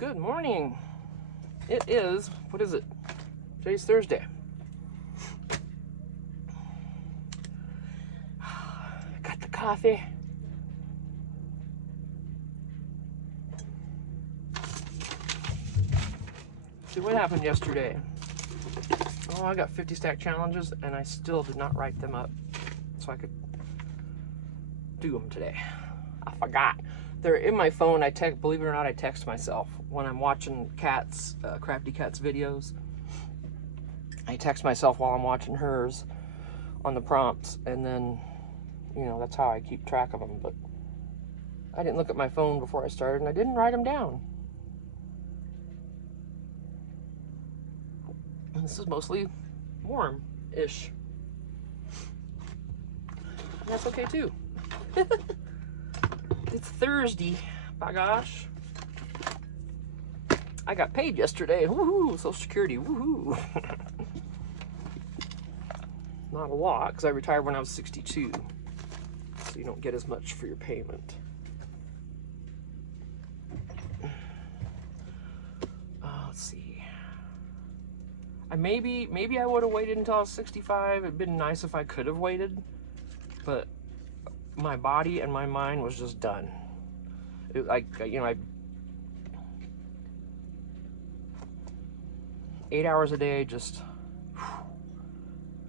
Good morning. It is, what is it? Today's Thursday. Got the coffee. See what happened yesterday. Oh, I got 50 stack challenges and I still did not write them up so I could do them today. I forgot. They're in my phone. Believe it or not, I text myself when I'm watching Cats, Crafty Cats videos. I text myself while I'm watching hers on the prompts, and then, you know, that's how I keep track of them. But I didn't look at my phone before I started, and I didn't write them down. And this is mostly warm-ish. And that's okay too. It's Thursday, by gosh. I got paid yesterday. Woohoo! Social Security. Woohoo! Not a lot, because I retired when I was 62. So you don't get as much for your payment. Let's see. Maybe I would have waited until I was 65. It'd been nice if I could have waited, but my body and my mind was just done. I 8 hours a day, just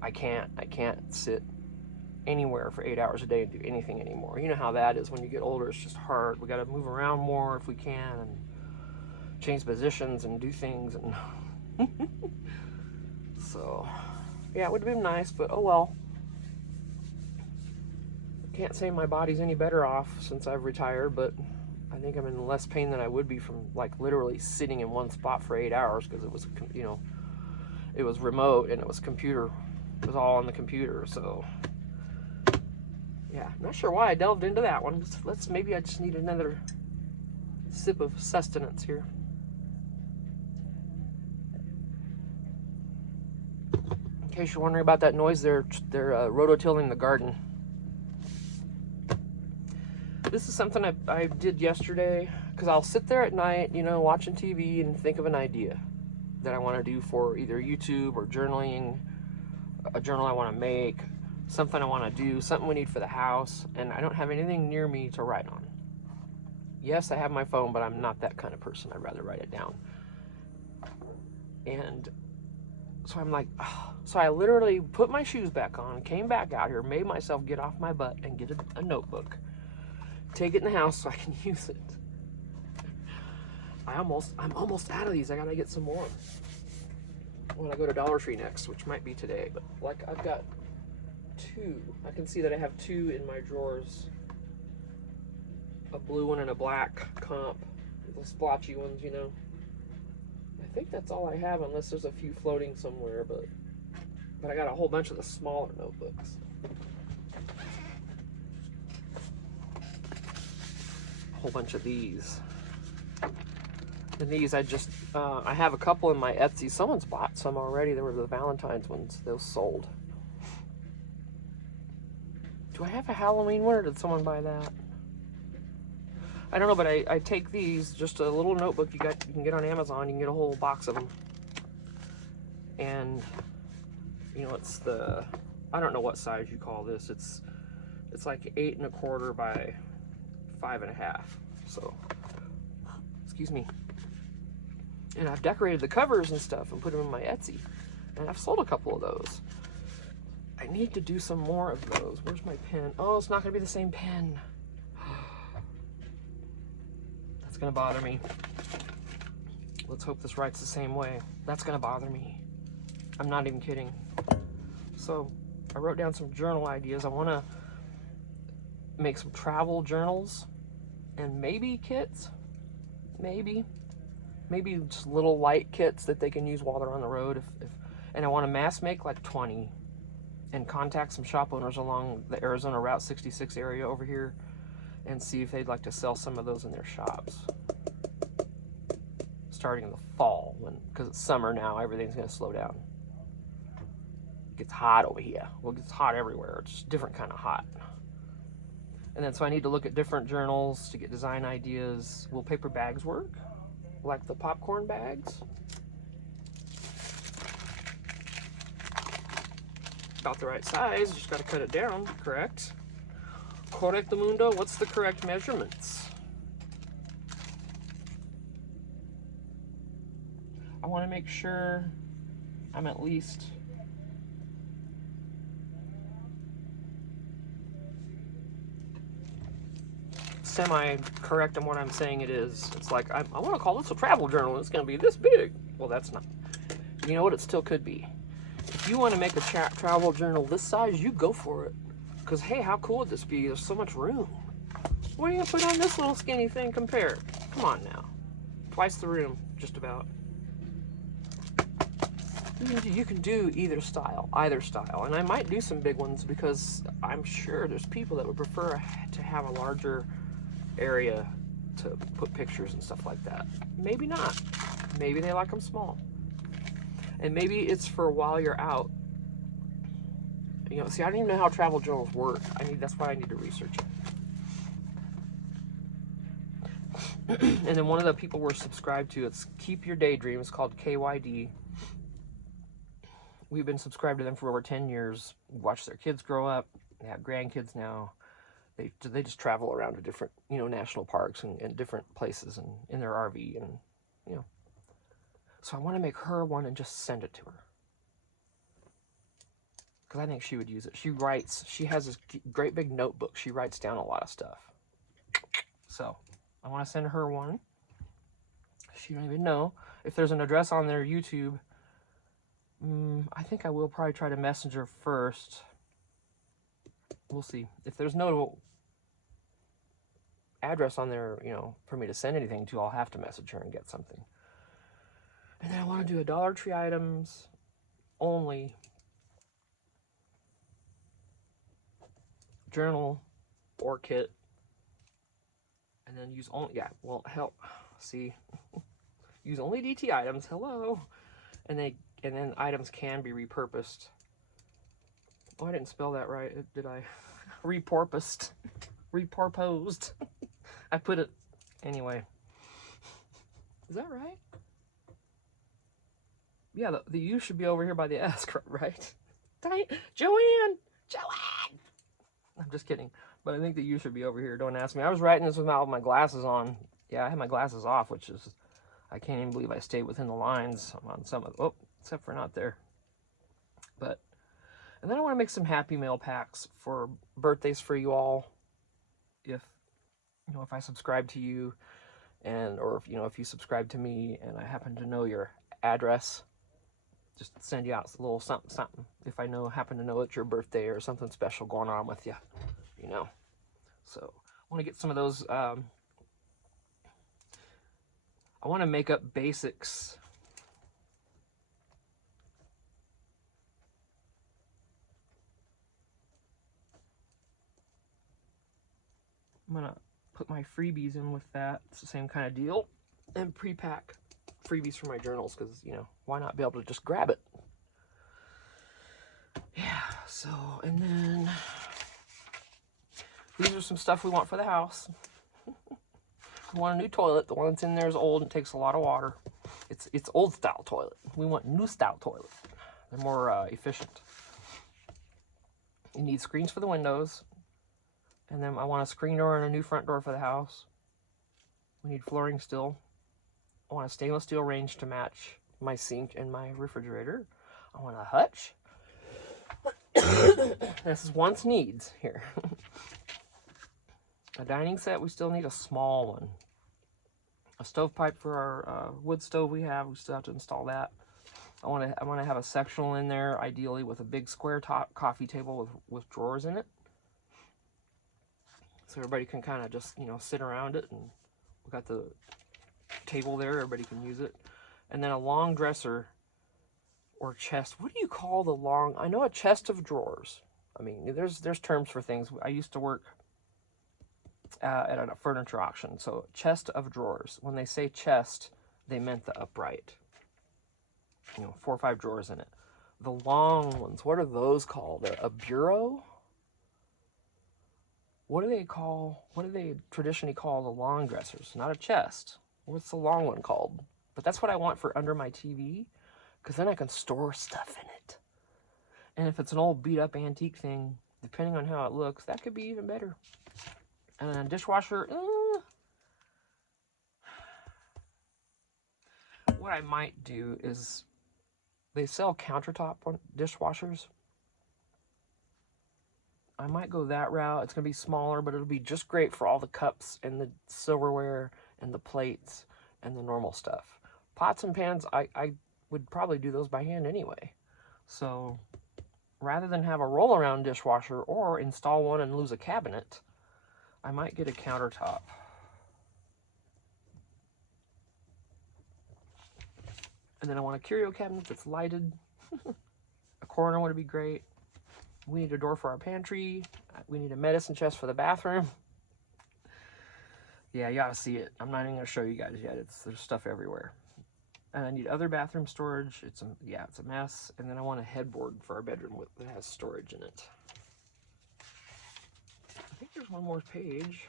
I can't sit anywhere for 8 hours a day and do anything anymore. You know how that is when you get older. It's just hard. We got to move around more if we can, and change positions and do things, and so yeah, it would have been nice, but oh well. Can't say my body's any better off since I've retired, but I think I'm in less pain than I would be from like literally sitting in one spot for 8 hours, because it was, you know, it was remote and it was all on the computer. So yeah, not sure why I delved into that one. Maybe I just need another sip of sustenance here. In case you're wondering about that noise, they're rototilling the garden. This is something I did yesterday, because I'll sit there at night, you know, watching TV and think of an idea that I want to do for either YouTube or journaling, a journal I want to make, something I want to do, something we need for the house, and I don't have anything near me to write on. Yes, I have my phone, but I'm not that kind of person. I'd rather write it down. And so I'm like, oh. So I literally put my shoes back on, came back out here, made myself get off my butt and get a notebook. Take it in the house so I can use it. I'm almost out of these. I gotta get some more when I go to Dollar Tree next, which might be today. But like, I've got 2. I can see that I have 2 in my drawers. A blue one and a black comp. The splotchy ones, you know. I think that's all I have, unless there's a few floating somewhere. But I got a whole bunch of the smaller notebooks. Whole bunch of these, and these I have a couple in my Etsy. Someone's bought some already. They were the Valentine's ones. Those sold. Do I have a Halloween one, or did someone buy that? I don't know, but I take these, just a little notebook you can get on Amazon. You can get a whole box of them, and you know, it's I don't know what size you call this. It's like 8 1/4 by 5 1/2. So, excuse me. And I've decorated the covers and stuff and put them in my Etsy, and I've sold a couple of those. I need to do some more of those. Where's my pen? Oh, it's not gonna be the same pen. That's gonna bother me. Let's hope this writes the same way. That's gonna bother me. I'm not even kidding. So I wrote down some journal ideas. I want to make some travel journals and maybe kits. Maybe just little light kits that they can use while they're on the road. And I want to mass make like 20 and contact some shop owners along the Arizona Route 66 area over here and see if they'd like to sell some of those in their shops. Starting in the fall, because it's summer now, everything's going to slow down. It gets hot over here. Well, it gets hot everywhere. It's just a different kind of hot. And then so I need to look at different journals to get design ideas. Will paper bags work? like the popcorn bags. About the right size, just gotta cut it down, correct? Correctamundo, what's the correct measurements? I wanna make sure I'm at least semi-correct in what I'm saying it is. It's like, I want to call this a travel journal. It's going to be this big. Well, that's not. You know what? It still could be. If you want to make a travel journal this size, you go for it. Because, hey, how cool would this be? There's so much room. What are you going to put on this little skinny thing compared? Come on now. Twice the room, just about. You can do either style. And I might do some big ones because I'm sure there's people that would prefer to have a larger area to put pictures and stuff like that. Maybe not. Maybe they like them small. And maybe it's for while you're out. You know, see, I don't even know how travel journals work. That's why I need to research it. And then one of the people we're subscribed to, it's Keep Your Daydream. It's called KYD. We've been subscribed to them for over 10 years. We watch their kids grow up. They have grandkids now. They just travel around to different, national parks and different places and in their RV and, So I want to make her one and just send it to her. Because I think she would use it. She has this great big notebook. She writes down a lot of stuff. So I want to send her one. She don't even know. If there's an address on their YouTube, I think I will probably try to message her first. We'll see. If there's no address on there, for me to send anything to, I'll have to message her and get something. And then I want to do a Dollar Tree items only journal or kit. And then use only, use only DT items, hello. And then items can be repurposed. Oh, I didn't spell that right, did I? Repurposed. I put it, anyway. Is that right? Yeah, the U should be over here by the S, right? Joanne! I'm just kidding. But I think the U should be over here. Don't ask me. I was writing this without my glasses on. Yeah, I had my glasses off, which is, I can't even believe I stayed within the lines on some of, except for not there. And then I want to make some Happy Mail packs for birthdays for you all. If I subscribe to you, or if you subscribe to me and I happen to know your address, just send you out a little something. If I happen to know it's your birthday or something special going on with you, So I want to get some of those. I want to make up basics. I'm going to put my freebies in with that. It's the same kind of deal. And pre-pack freebies for my journals because, why not be able to just grab it? Yeah, so, and then these are some stuff we want for the house. We want a new toilet. The one that's in there is old and takes a lot of water. It's old style toilet. We want new style toilet. They're more efficient. You need screens for the windows. And then I want a screen door and a new front door for the house. We need flooring still. I want a stainless steel range to match my sink and my refrigerator. I want a hutch. This is wants needs here. A dining set, we still need a small one. A stovepipe for our wood stove we still have to install that. I want to have a sectional in there, ideally with a big square top coffee table with drawers in it. So everybody can kind of just, sit around it, and we got the table there, everybody can use it. And then a long dresser or chest. What do you call the long? I know a chest of drawers. I mean, there's terms for things. I used to work at a furniture auction, so chest of drawers. When they say chest, they meant the upright. 4 or 5 drawers in it. The long ones, what are those called? A bureau? What do they traditionally call the long dressers? Not a chest. What's the long one called? But that's what I want for under my TV, because then I can store stuff in it. And if it's an old beat up antique thing, depending on how it looks, that could be even better. And a dishwasher, what I might do is, they sell countertop dishwashers. I might go that route. It's going to be smaller, but it'll be just great for all the cups and the silverware and the plates and the normal stuff. Pots and pans, I would probably do those by hand anyway. So rather than have a roll-around dishwasher or install one and lose a cabinet, I might get a countertop. And then I want a curio cabinet that's lighted. A corner would be great. We need a door for our pantry. We need a medicine chest for the bathroom. Yeah, you gotta see it. I'm not even gonna show you guys yet. There's stuff everywhere. And I need other bathroom storage. It's a mess. And then I want a headboard for our bedroom that has storage in it. I think there's one more page.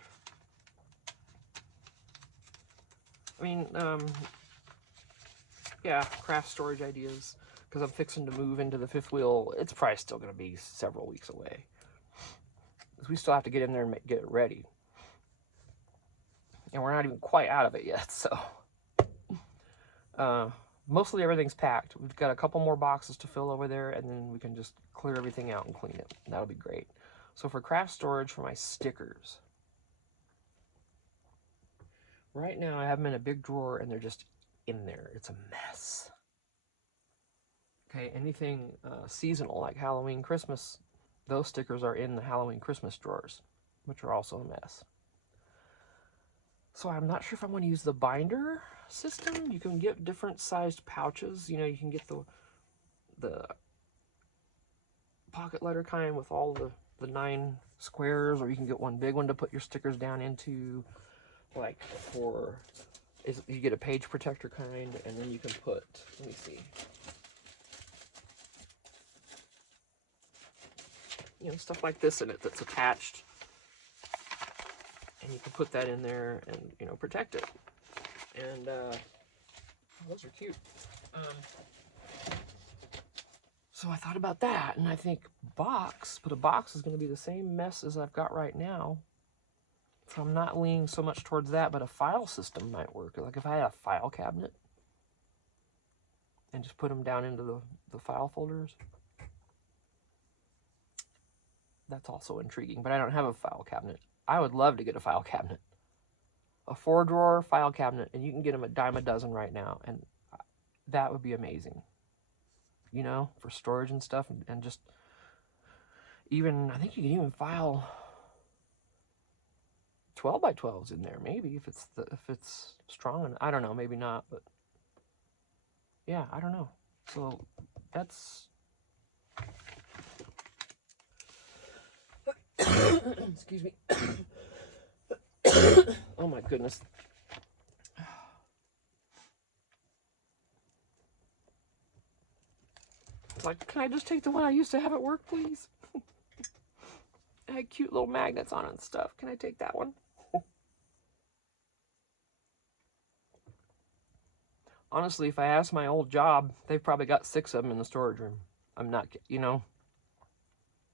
I mean, yeah, craft storage ideas. Because I'm fixing to move into the fifth wheel. It's probably still going to be several weeks away. Because we still have to get in there and get it ready. And we're not even quite out of it yet, so. Mostly everything's packed. We've got a couple more boxes to fill over there, and then we can just clear everything out and clean it. That'll be great. So for craft storage for my stickers. Right now I have them in a big drawer, and they're just in there. It's a mess. Okay, anything seasonal like Halloween, Christmas, those stickers are in the Halloween, Christmas drawers, which are also a mess. So I'm not sure if I want to use the binder system. You can get different sized pouches. You know, you can get the pocket letter kind with all the 9 squares, or you can get one big one to put your stickers down into, like you get a page protector kind, and then you can put, let me see. You know, stuff like this in it that's attached. And you can put that in there and, you know, protect it. And, those are cute. So I thought about that, and I think but a box is going to be the same mess as I've got right now. So I'm not leaning so much towards that, but a file system might work. Like if I had a file cabinet and just put them down into the file folders. That's also intriguing, but I don't have a file cabinet. I would love to get a file cabinet. A 4-drawer file cabinet, and you can get them a dime a dozen right now, and that would be amazing. You know, for storage and stuff, and just even, I think you can even file 12 by 12s in there, maybe, if it's strong enough. I don't know, maybe not, but yeah, I don't know. So that's excuse me. Oh my goodness. It's like, can I just take the one I used to have at work, please? It had cute little magnets on it and stuff. Can I take that one? Honestly, if I ask my old job, they've probably got 6 of them in the storage room. I'm not, you know,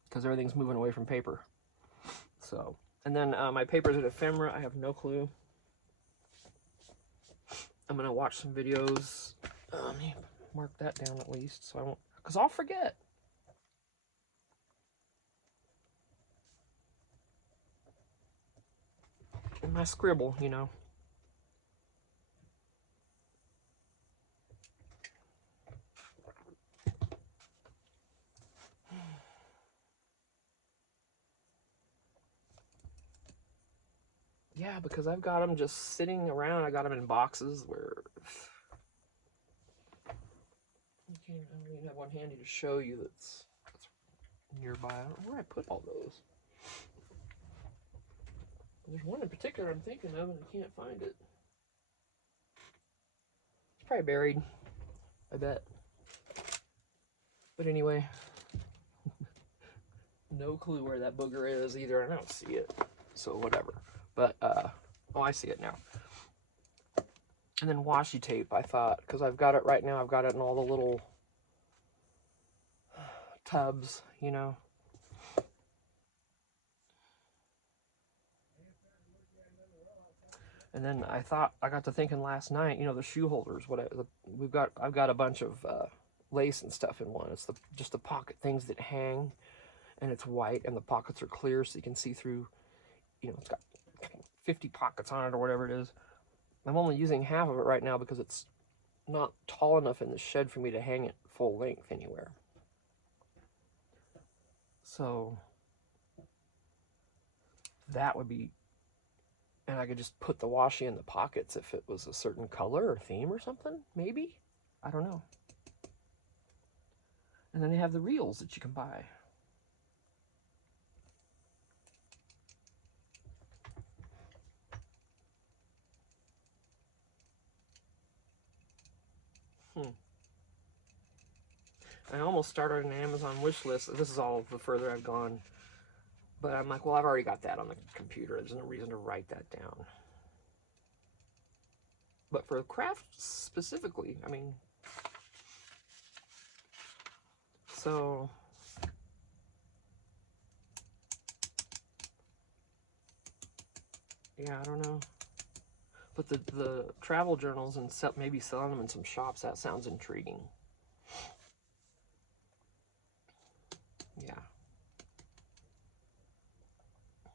because everything's moving away from paper. So, and then my paper's at Ephemera. I have no clue. I'm going to watch some videos. Let me mark that down at least, so I won't, because I'll forget. In my scribble, you know. Yeah, because I've got them just sitting around. I got them in boxes where I don't even have one handy to show you that's nearby. I don't know where I put all those. There's one in particular I'm thinking of, and I can't find it. It's probably buried, I bet. But anyway, no clue where that booger is either. I don't see it, so whatever. But, oh, I see it now. And then washi tape, I thought, because I've got it right now, I've got it in all the little tubs, you know. And then I thought, I got to thinking last night, you know, the shoe holders. I've got a bunch of lace and stuff in one. It's just the pocket things that hang, and it's white, and the pockets are clear, so you can see through. You know, it's got 50 pockets on it or whatever it is. I'm only using half of it right now because it's not tall enough in the shed for me to hang it full length anywhere. So that would be, and I could just put the washi in the pockets if it was a certain color or theme or something, maybe. I don't know. And then they have the reels that you can buy. I almost started an Amazon wish list. This is all the further I've gone. But I'm like, well, I've already got that on the computer. There's no reason to write that down. But for craft specifically, I mean, so yeah, I don't know. But the travel journals and maybe selling them in some shops, that sounds intriguing. Yeah.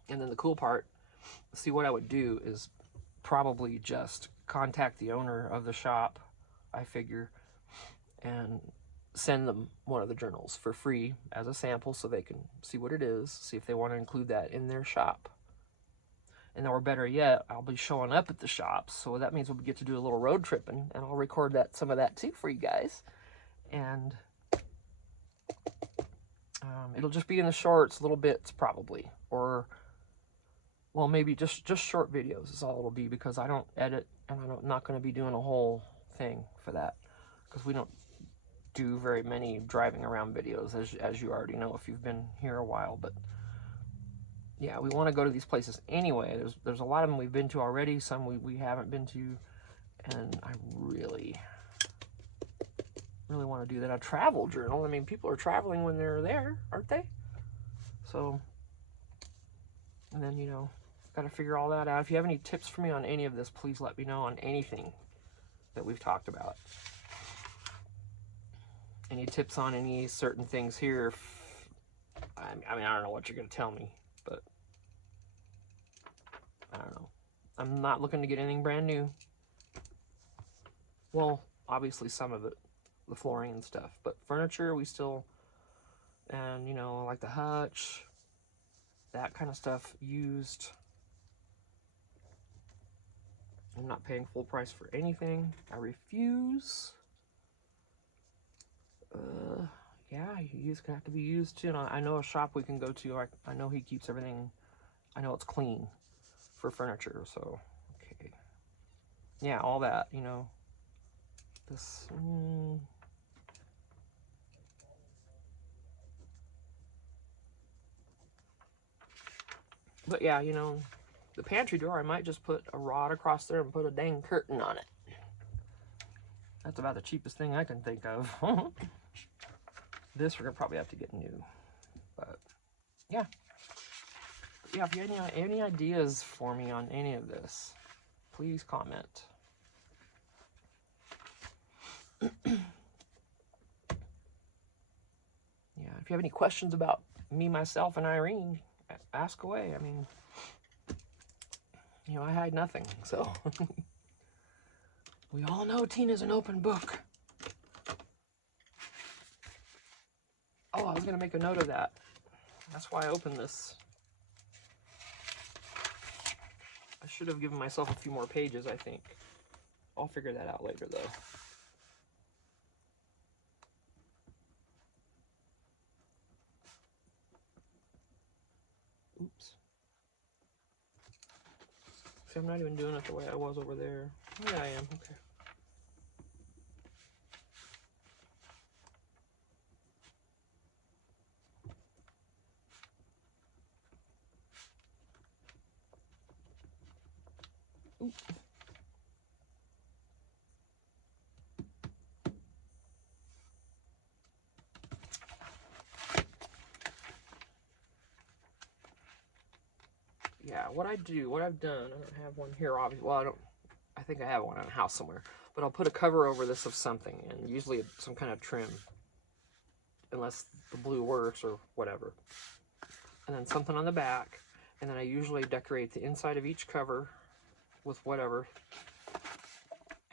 And then the cool part, see, what I would do is probably just contact the owner of the shop, I figure, and send them one of the journals for free as a sample so they can see what it is, see if they want to include that in their shop. And or better yet, I'll be showing up at the shops, so that means we'll get to do a little road tripping, and I'll record some of that too for you guys. And it'll just be in the shorts, little bits probably, or well, maybe just short videos is all it'll be, because I don't edit, and I'm not going to be doing a whole thing for that, because we don't do very many driving around videos, as you already know if you've been here a while. But yeah, we want to go to these places anyway. There's a lot of them we've been to already, some we haven't been to, and I really want to do that. A travel journal, I mean, people are traveling when they're there, aren't they? So, and then, you know, got to figure all that out. If you have any tips for me on any of this, please let me know on anything that we've talked about. Any tips on any certain things here? I mean, I don't know what you're going to tell me, but I don't know. I'm not looking to get anything brand new. Well, obviously some of it, the flooring and stuff, but furniture we still, and you know, like the hutch, that kind of stuff used. I'm not paying full price for anything. I refuse. Yeah, it's gonna have to be used too. And I know a shop we can go to. I know he keeps everything. I know it's clean for furniture. So, okay. Yeah, all that, you know. This. But yeah, you know, the pantry door, I might just put a rod across there and put a dang curtain on it. That's about the cheapest thing I can think of. This we're gonna probably have to get new. But yeah. Yeah, if you have any ideas for me on any of this, please comment. Yeah, if you have any questions about me, myself, and Irene, ask away. I mean, you know, I hide nothing, so. We all know Tina's an open book. Oh, I was going to make a note of that. That's why I opened this. I should have given myself a few more pages, I think. I'll figure that out later, though. Oops. See, I'm not even doing it the way I was over there. Yeah, I am. Okay. Oop. yeah, what I've done, I don't have one here, obviously. Well, I think I have one in a house somewhere. But I'll put a cover over this of something, and usually some kind of trim. Unless the blue works or whatever. And then something on the back. And then I usually decorate the inside of each cover with whatever.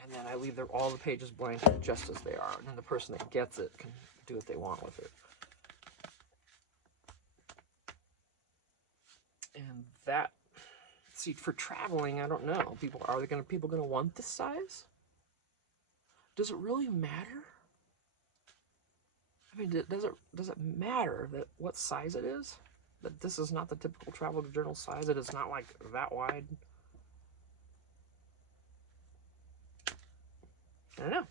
And then I leave all the pages blank just as they are. And then the person that gets it can do what they want with it. And that, see, for traveling, I don't know. People gonna want this size? Does it really matter? I mean, does it matter that what size it is? That this is not the typical travel journal size? It is not like that wide? I don't know.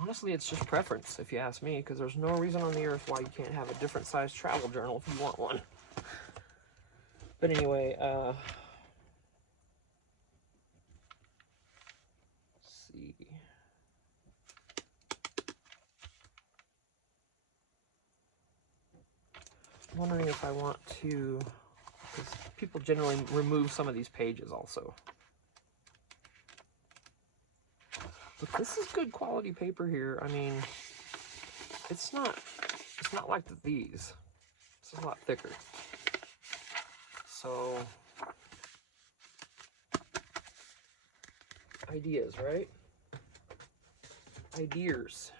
Honestly, it's just preference, if you ask me, because there's no reason on the earth why you can't have a different size travel journal if you want one. But anyway, let's see. I'm wondering if I want to, because people generally remove some of these pages also. But this is good quality paper here. I mean, it's not like these. This is a lot thicker. So, ideas, right? Ideas.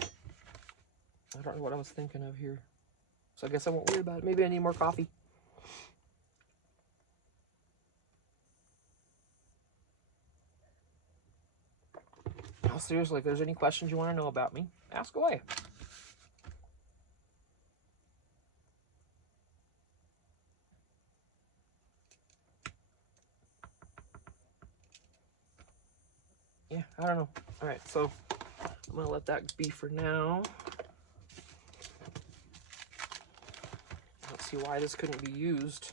I don't know what I was thinking of here. So I guess I won't worry about it. Maybe I need more coffee. Now, seriously, if there's any questions you want to know about me, ask away. Yeah, I don't know. All right, so I'm going to let that be for now. Let's see why this couldn't be used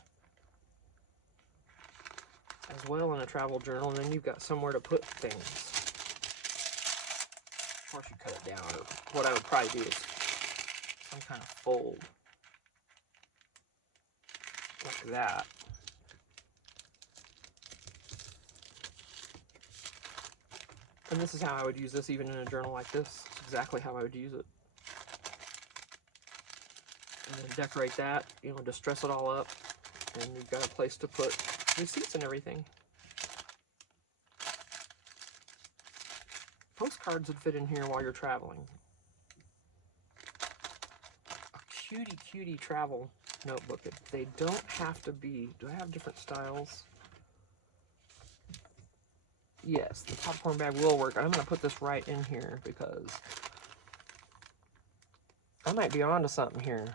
as well in a travel journal, and then you've got somewhere to put things. Of course, you cut it down, or what I would probably do is some kind of fold like that. And this is how I would use this even in a journal like this. It's exactly how I would use it. And then decorate that, you know, just dress it all up. And you've got a place to put receipts and everything. Postcards would fit in here while you're traveling. A cutie travel notebook. They don't have to be. Do I have different styles? Yes, the popcorn bag will work. I'm going to put this right in here because I might be onto something here.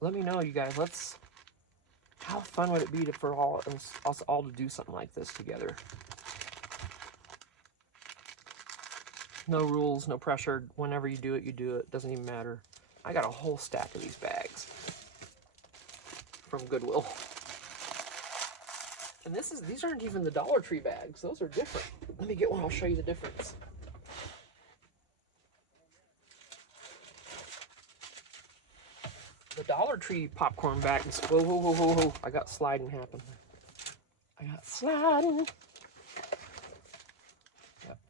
Let me know, you guys. How fun would it be for us all to do something like this together? No rules, no pressure. Whenever you do it, you do it. Doesn't even matter. I got a whole stack of these bags from Goodwill. And these aren't even the Dollar Tree bags. Those are different. Let me get one. I'll show you the difference. The Dollar Tree popcorn bags. Whoa. I got sliding happening. Yep,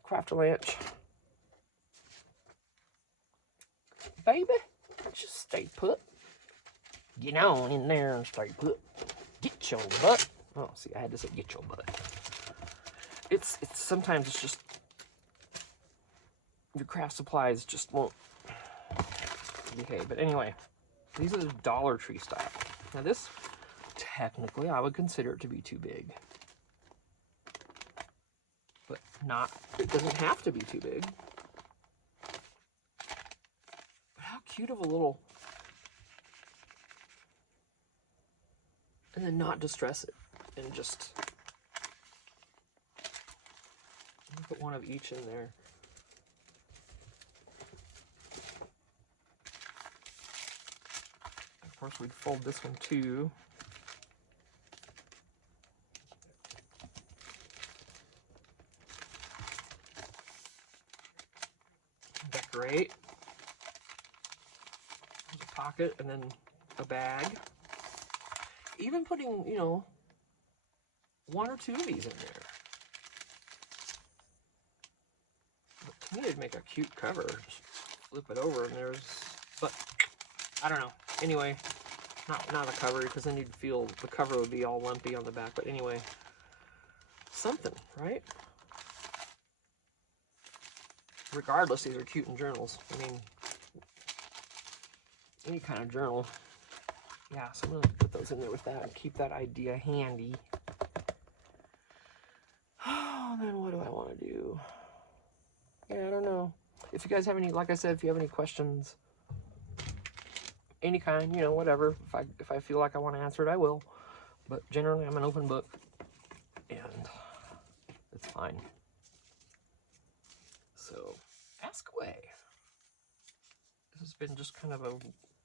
Crafter Lunch. Baby, just stay put. Get on in there and stay put. Get your butt. Oh, see, I had to say get your butt. It's sometimes it's just your craft supplies just won't behave. But anyway, these are the Dollar Tree style. Now this, technically, I would consider it to be too big. But it doesn't have to be too big. But how cute of a little, and then not distress it, and just put one of each in there. Of course, we'd fold this one too. Decorate. There's a pocket and then a bag. even putting, you know, 1 or 2 of these in there. But to me, it'd make a cute cover. Just flip it over and there's, but I don't know. Anyway, not a cover, because then you'd feel the cover would be all lumpy on the back. But anyway, something, right? Regardless, these are cute in journals. I mean, any kind of journal. Yeah, so I'm going to put those in there with that and keep that idea handy. Oh, then what do I want to do? Yeah, I don't know. If you guys have any, like I said, if you have any questions, any kind, you know, whatever. If I feel like I want to answer it, I will. But generally, I'm an open book, and it's fine. So, ask away. This has been just kind of a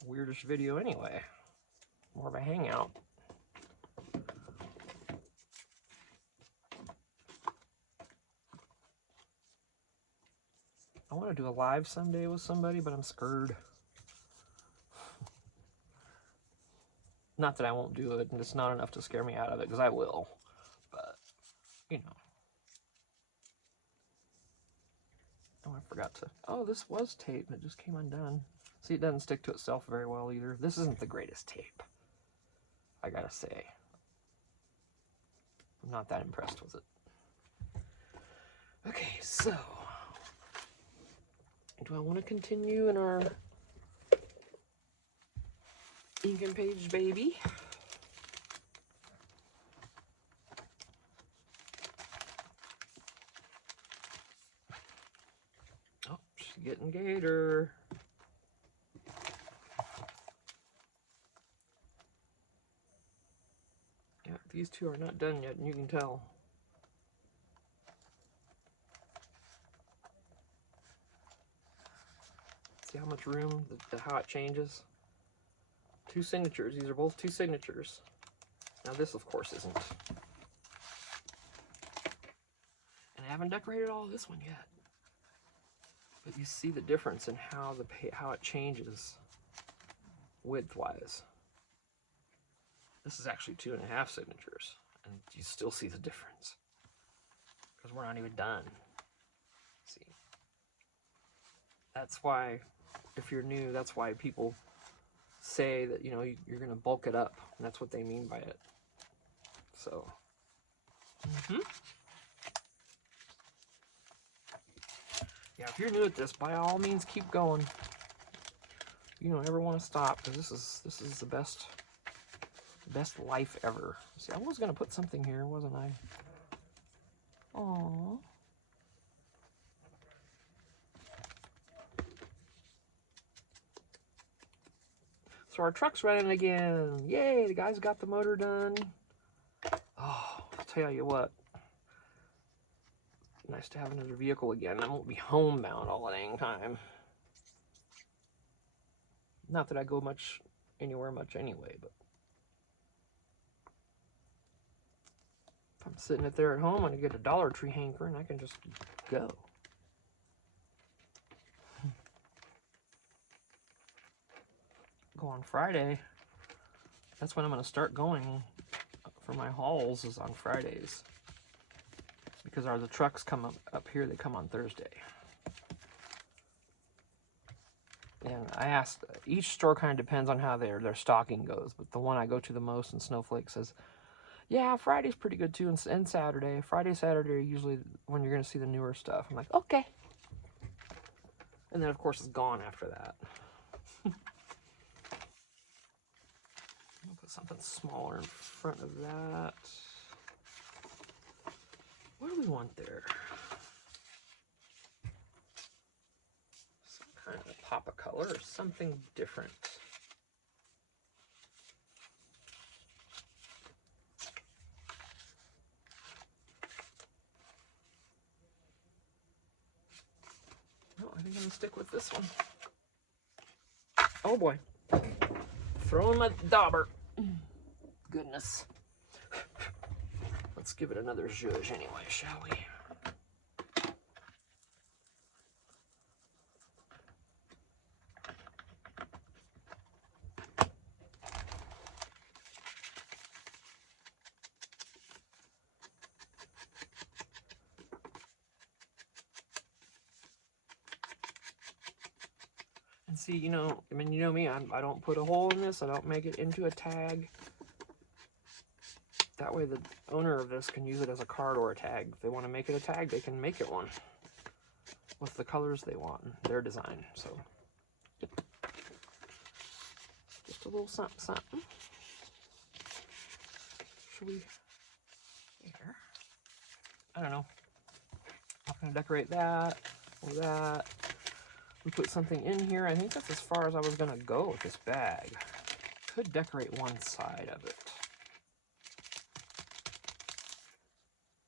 weirdish video anyway. More of a hangout. I want to do a live someday with somebody, but I'm scared. Not that I won't do it, and it's not enough to scare me out of it, because I will. But, you know. Oh, I forgot to... Oh, this was tape. It just came undone. See, it doesn't stick to itself very well either. This isn't the greatest tape, I gotta say. I'm not that impressed with it. Okay, so... do I want to continue in our ink and page baby? Oh, she's getting gator. Yeah, these two are not done yet, and you can tell. See how much room, how it changes? 2 signatures. These are both 2 signatures. Now this, of course, isn't. And I haven't decorated all of this one yet. But you see the difference in how it changes width-wise. This is actually 2.5 signatures, and you still see the difference because we're not even done. See, that's why, if you're new, that's why people say that, you know, you're going to bulk it up, and that's what they mean by it. So, yeah, if you're new at this, by all means, keep going. You don't ever want to stop, because this is the best life ever. See, I was going to put something here, wasn't I? Aww. So our truck's running again. Yay, the guys got the motor done. Oh, I'll tell you what. Nice to have another vehicle again. I won't be homebound all the dang time. Not that I go anywhere much anyway, but if I'm sitting it there at home and I get a Dollar Tree hankering, I can just go. Go on Friday. That's when I'm going to start going for my hauls, is on Fridays. Because the trucks come up here, they come on Thursday. And I asked, each store kind of depends on how their stocking goes, but the one I go to the most in Snowflake says, yeah, Friday's pretty good too, and Saturday. Friday, Saturday are usually when you're going to see the newer stuff. I'm like, okay. And then, of course, it's gone after that. I'll put something smaller in front of that. What do we want there? Some kind of pop of color or something different. No, I think I'm gonna stick with this one. Oh boy. Throwing my dauber. Goodness. Let's give it another zhuzh anyway, shall we? And see, you know, I mean, you know me, I don't put a hole in this. I don't make it into a tag. That way the owner of this can use it as a card or a tag. If they want to make it a tag, they can make it one with the colors they want in their design. So just a little something, something. Should we, there. I don't know. I'm going to decorate that or that. We put something in here. I think that's as far as I was going to go with this bag. Could decorate one side of it.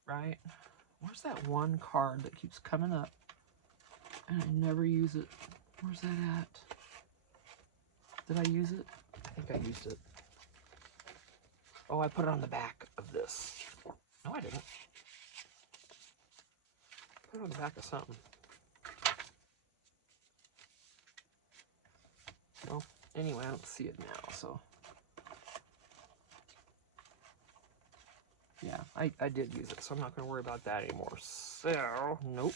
Right? Where's that one card that keeps coming up and I never use it? Where's that at? Did I use it? I think I used it. Oh, I put it on the back of this. No, I didn't. Put it on the back of something. Well, anyway, I don't see it now, so. Yeah, I did use it, so I'm not going to worry about that anymore. So, nope.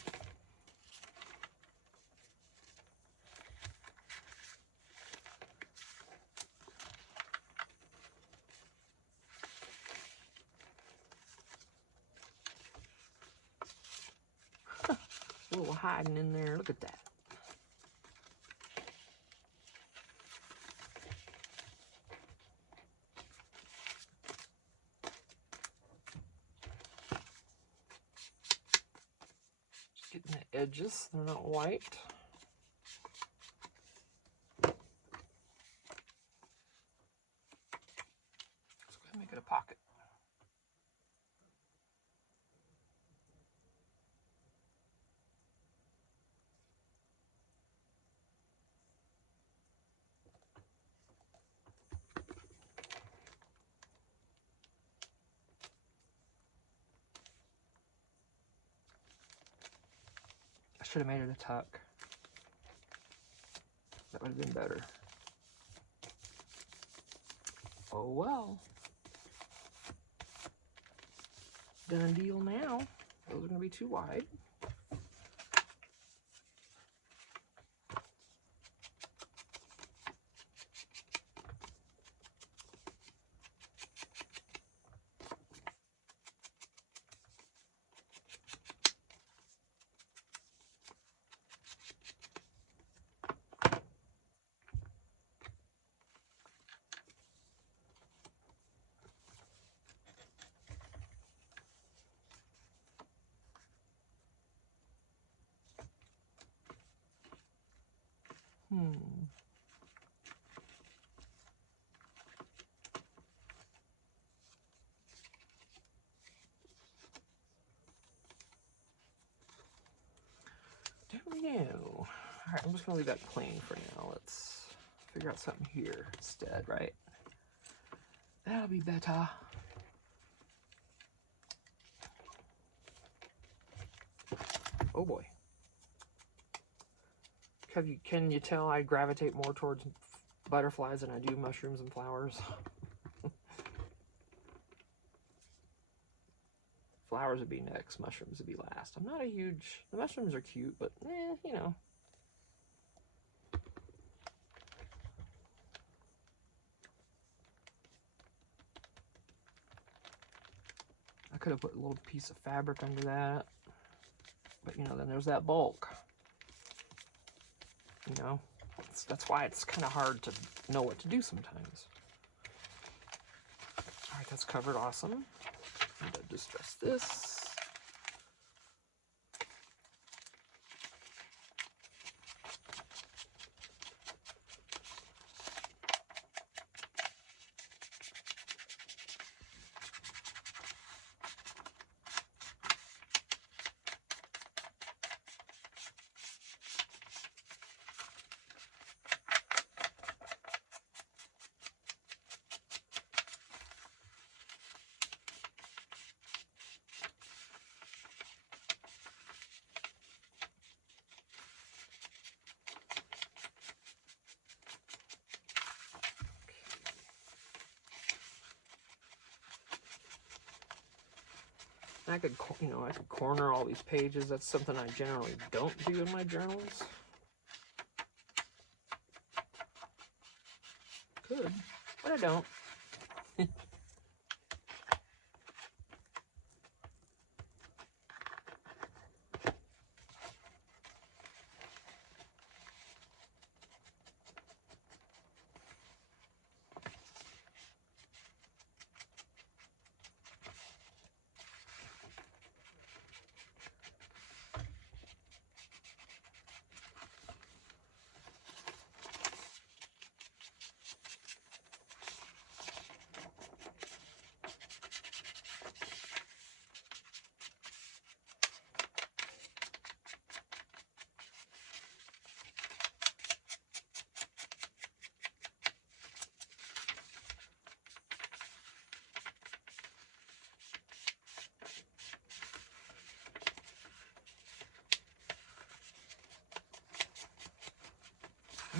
A little hiding in there. Look at that. Just getting the edges. They're not white. Let's go ahead and make it a pocket. I should have made it a tuck. That would have been better. Oh well. Done deal now. Those are going to be too wide. Don't know. Alright, I'm just going to leave that plain for now. Let's figure out something here instead, right? That'll be better. Oh boy. Can you tell I gravitate more towards butterflies than I do mushrooms and flowers? Flowers would be next, mushrooms would be last. I'm not a huge... The mushrooms are cute, but you know. I could have put a little piece of fabric under that. But, you know, then there's that bulk. You know? That's why it's kind of hard to know what to do sometimes. Alright, that's covered. Awesome. I'm going to distress this. I could, you know, I could corner all these pages. That's something I generally don't do in my journals. Could, but I don't.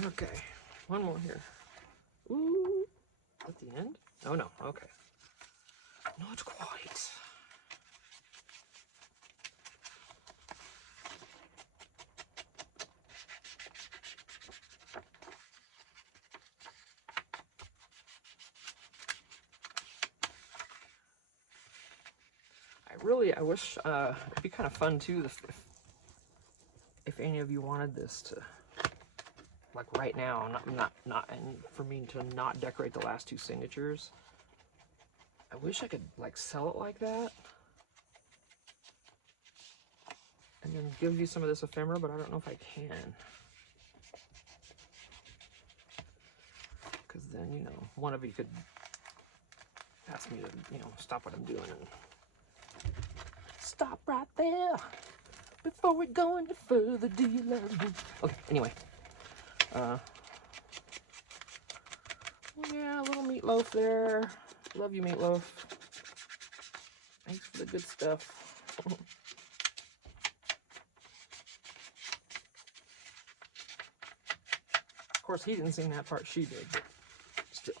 Okay, one more here. Ooh, at the end? Oh no, okay. Not quite. I wish it'd be kind of fun too if any of you wanted this to, like right now, and for me to not decorate the last 2 signatures. I wish I could like sell it like that, and then give you some of this ephemera, but I don't know if I can. Because then, you know, one of you could ask me to, you know, stop what I'm doing and stop right there before we go any further. Do you love me? Okay, anyway. Yeah, a little meatloaf there. Love you, meatloaf. Thanks for the good stuff. Of course, he didn't sing that part, she did, but still.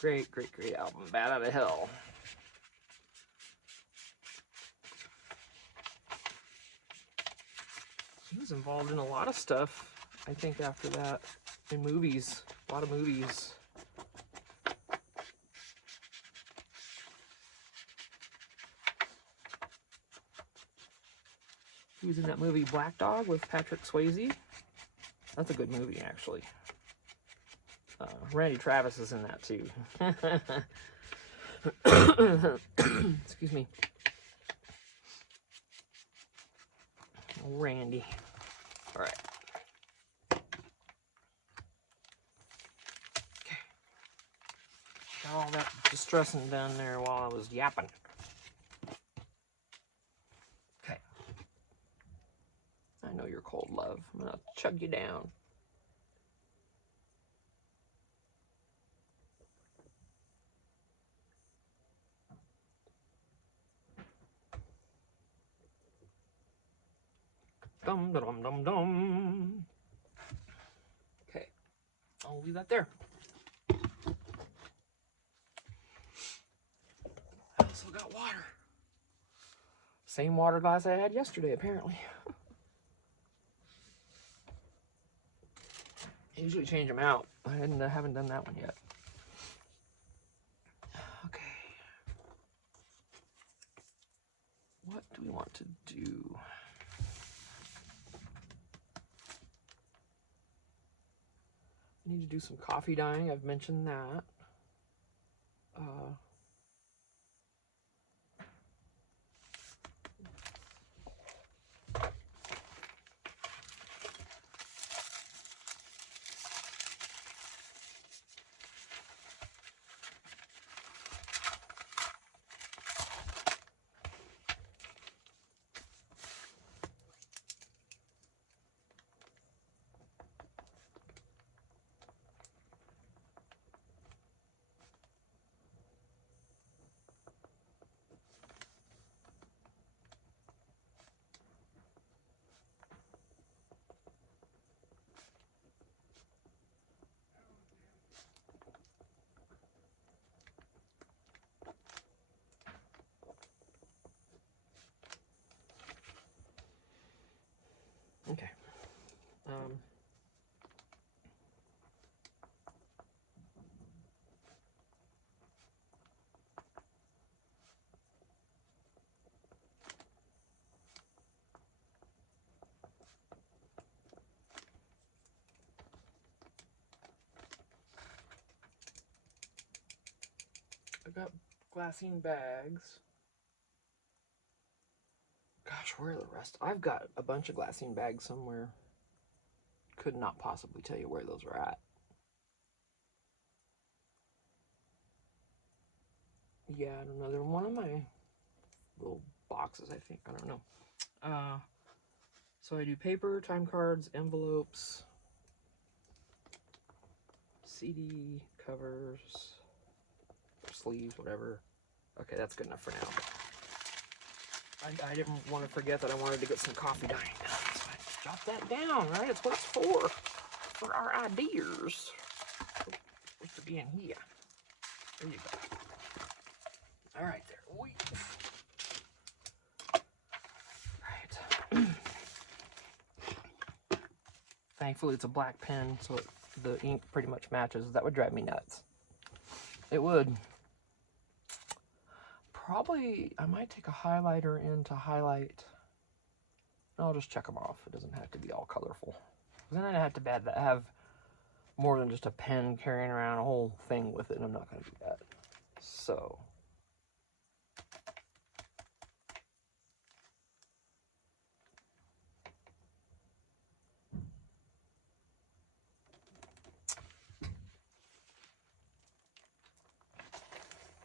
Great, great, great album. Bat Out of Hell. He was involved in a lot of stuff, I think, after that, in movies. A lot of movies. He was in that movie Black Dog with Patrick Swayze. That's a good movie, actually. Randy Travis is in that, too. Excuse me. Randy. All right. Okay. Got all that distressing done there while I was yapping. Okay. I know you're cold, love. I'm gonna chug you down. Dum dum dum dum. Okay, I'll leave that there. I also got water. Same water glass I had yesterday, apparently. I usually change them out. I haven't done that one yet. Okay. What do we want to do? I need to do some coffee dyeing. I've mentioned that. I've got glassine bags. Gosh, where are the rest? I've got a bunch of glassine bags somewhere. Could not possibly tell you where those are at. Yeah, I don't know. They're in one of my little boxes, I think. I don't know. So I do paper, time cards, envelopes, CD covers, sleeves, whatever. Okay, that's good enough for now. I didn't want to forget that I wanted to get some coffee dyeing done, so I jot that down, right? It's what it's for our ideas. What's to be in here? There you go. All right, there. Right. Thankfully, it's a black pen, so the ink pretty much matches. That would drive me nuts. It would. Probably, I might take a highlighter in to highlight. I'll just check them off. It doesn't have to be all colorful. Then I'd have to have more than just a pen carrying around a whole thing with it, and I'm not going to do that. So,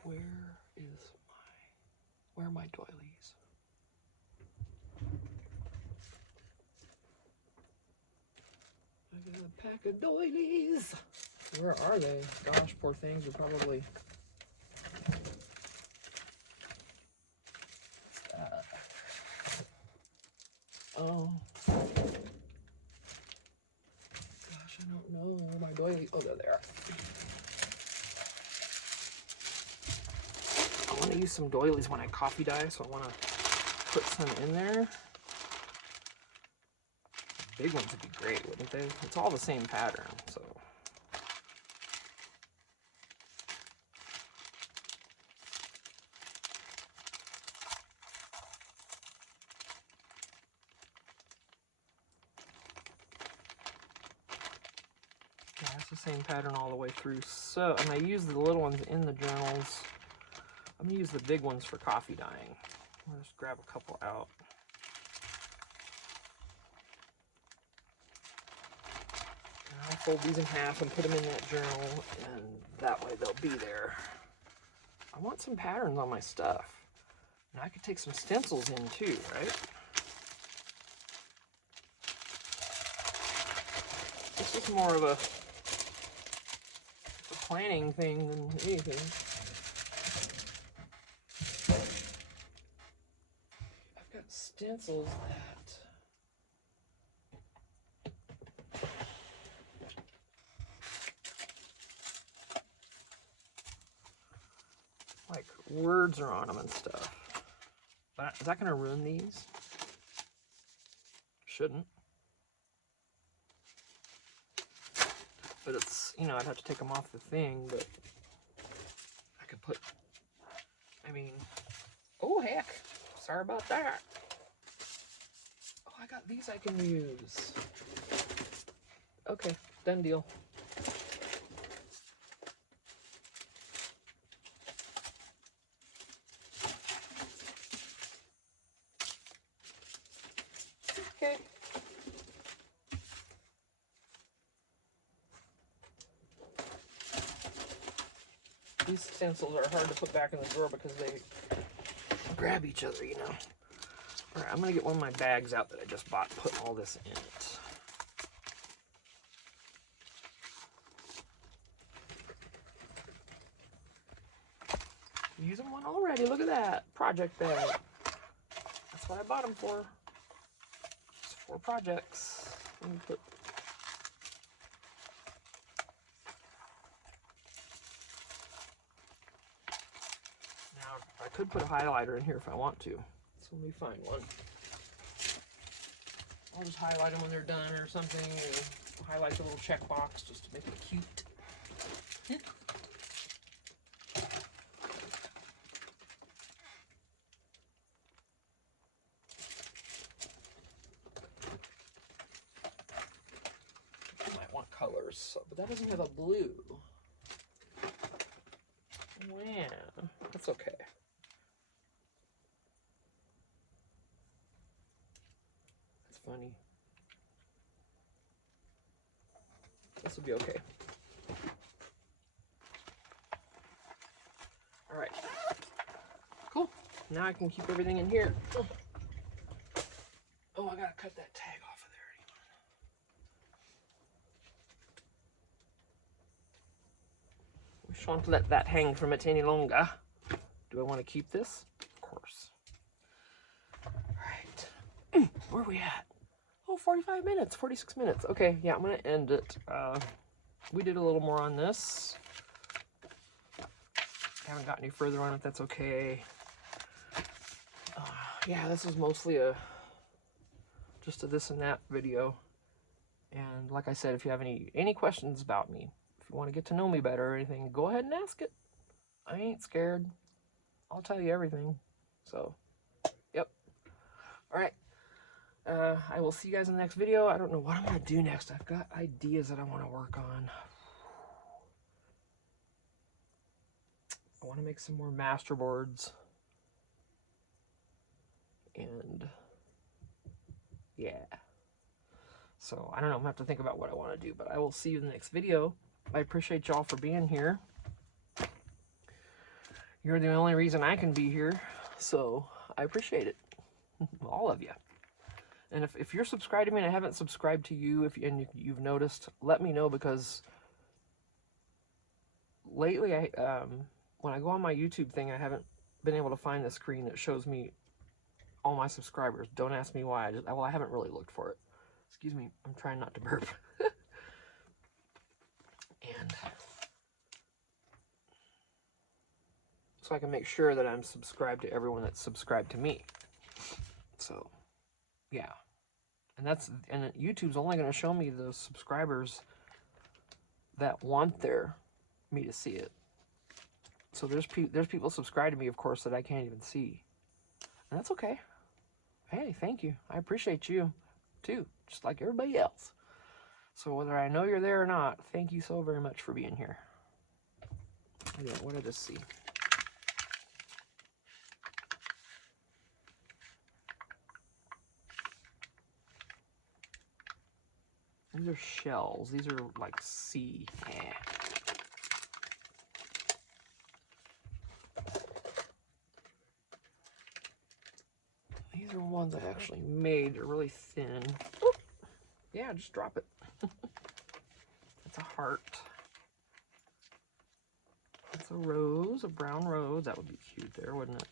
where are my doilies? I got a pack of doilies. Where are they? Gosh, poor things are probably... Oh. Gosh, I don't know where my doilies... Oh, there they are. I want to use some doilies when I coffee dye, so I want to put some in there. Big ones would be great, wouldn't they? It's all the same pattern, so. Yeah, it's the same pattern all the way through. So, and I use the little ones in the journals. I'm gonna use the big ones for coffee dyeing. I'll just grab a couple out. And I'll fold these in half and put them in that journal, and that way they'll be there. I want some patterns on my stuff. And I could take some stencils in too, right? This is more of a planning thing than anything. I've got stencils that like words are on them and stuff. But is that going to ruin these? Shouldn't. But it's, you know, I'd have to take them off the thing, but I could put, I mean, oh heck, sorry about that. Oh, I got these I can use. Okay, done deal. Okay. These stencils are hard to put back in the drawer because they grab each other, you know. All right, I'm gonna get one of my bags out that I just bought, put all this in it. Using one already, look at that, project bag. That's what I bought them for. It's 4 projects. Let me put I could put a highlighter in here if I want to. So let me find one. I'll just highlight them when they're done or something, or highlight the little check box just to make it cute. I might want colors, but that doesn't have a blue. Yeah, that's okay. That's funny. This will be okay. All right. Cool. Now I can keep everything in here. Oh, I gotta cut that tag off of there. We shan't let that hang from it any longer. Do I want to keep this? Of course. All right. Where are we at? Oh, 45 minutes, 46 minutes. Okay, yeah, I'm gonna end it. We did a little more on this. Haven't got any further on it, that's okay. Yeah, this is mostly just a this and that video. And like I said, if you have any questions about me, if you want to get to know me better or anything, go ahead and ask it. I ain't scared. I'll tell you everything. So, yep. All right. I will see you guys in the next video. I don't know what I'm going to do next. I've got ideas that I want to work on. I want to make some more master boards. And yeah. So I don't know. I'm going to have to think about what I want to do, but I will see you in the next video. I appreciate y'all for being here. You're the only reason I can be here. So I appreciate it. All of you. And if you're subscribed to me and I haven't subscribed to you, and you've noticed, let me know, because lately, when I go on my YouTube thing, I haven't been able to find the screen that shows me all my subscribers. Don't ask me why. Well, I haven't really looked for it. Excuse me. I'm trying not to burp. And so I can make sure that I'm subscribed to everyone that's subscribed to me. So, yeah. And YouTube's only going to show me those subscribers that want me to see it. So there's people subscribed to me, of course, that I can't even see. And that's okay. Hey, thank you. I appreciate you, too, just like everybody else. So whether I know you're there or not, thank you so very much for being here. Yeah, what did I just see? These are shells. These are like sea. Yeah. These are ones I actually made. They're really thin. Oop. Yeah, just drop it. That's a heart. That's a rose, a brown rose. That would be cute there, wouldn't it?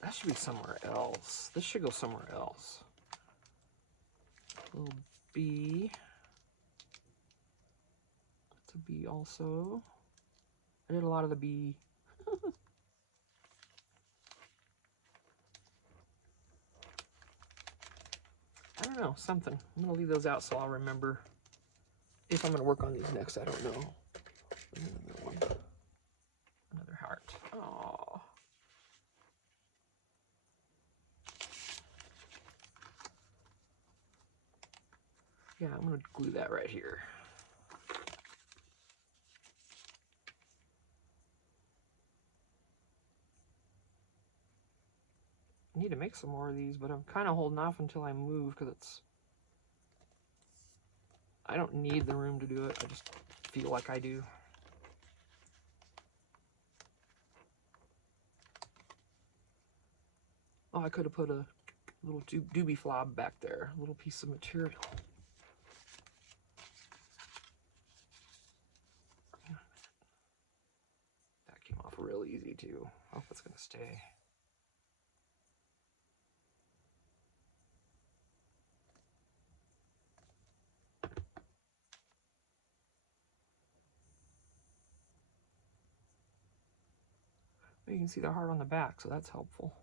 That should be somewhere else. This should go somewhere else. Little bee. That's a bee also. I did a lot of the bee. I don't know, something. I'm going to leave those out so I'll remember. If I'm going to work on these next, I don't know. Another heart. Oh. Yeah, I'm going to glue that right here. I need to make some more of these, but I'm kind of holding off until I move, because I don't need the room to do it. I just feel like I do. Oh, I could have put a little doobie flob back there, a little piece of material. That came off real easy too. I hope it's gonna stay. You can see the heart on the back, so that's helpful.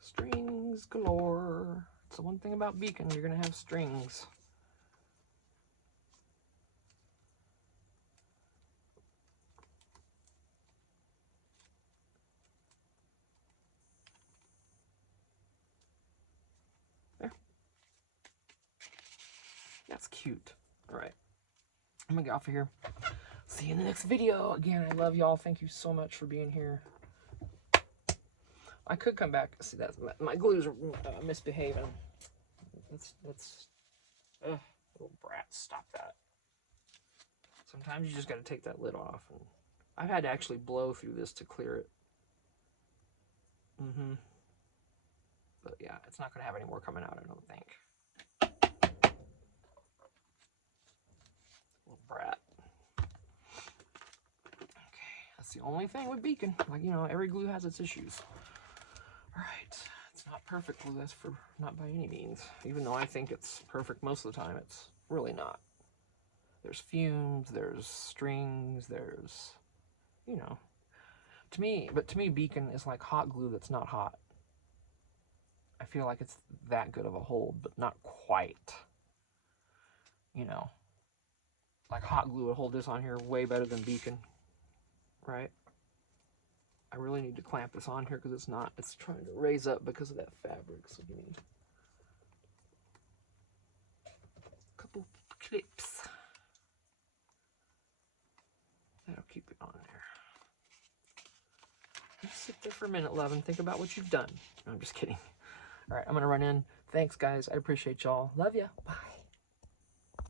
Strings galore. It's the one thing about Beacon, you're gonna have strings. That's cute. All right. I'm gonna get off of here. See you in the next video. Again, I love y'all. Thank you so much for being here. I could come back. See, that's my glues are misbehaving. Let's little brat, stop that. Sometimes you just got to take that lid off. And I've had to actually blow through this to clear it. But yeah, it's not going to have any more coming out, I don't think. Little brat. Okay, that's the only thing with Beacon. Like, you know, every glue has its issues. All right, it's not perfect glue, that's for not by any means. Even though I think it's perfect most of the time, it's really not. There's fumes, there's strings, there's, you know, to me Beacon is like hot glue that's not hot. I feel like it's that good of a hold, but not quite. You know, like hot glue would hold this on here way better than Beacon, right? I really need to clamp this on here because it's trying to raise up because of that fabric. So give me a couple clips. That'll keep it on there. Just sit there for a minute, love, and think about what you've done. No, I'm just kidding. All right, I'm going to run in. Thanks, guys. I appreciate y'all. Love ya. Bye.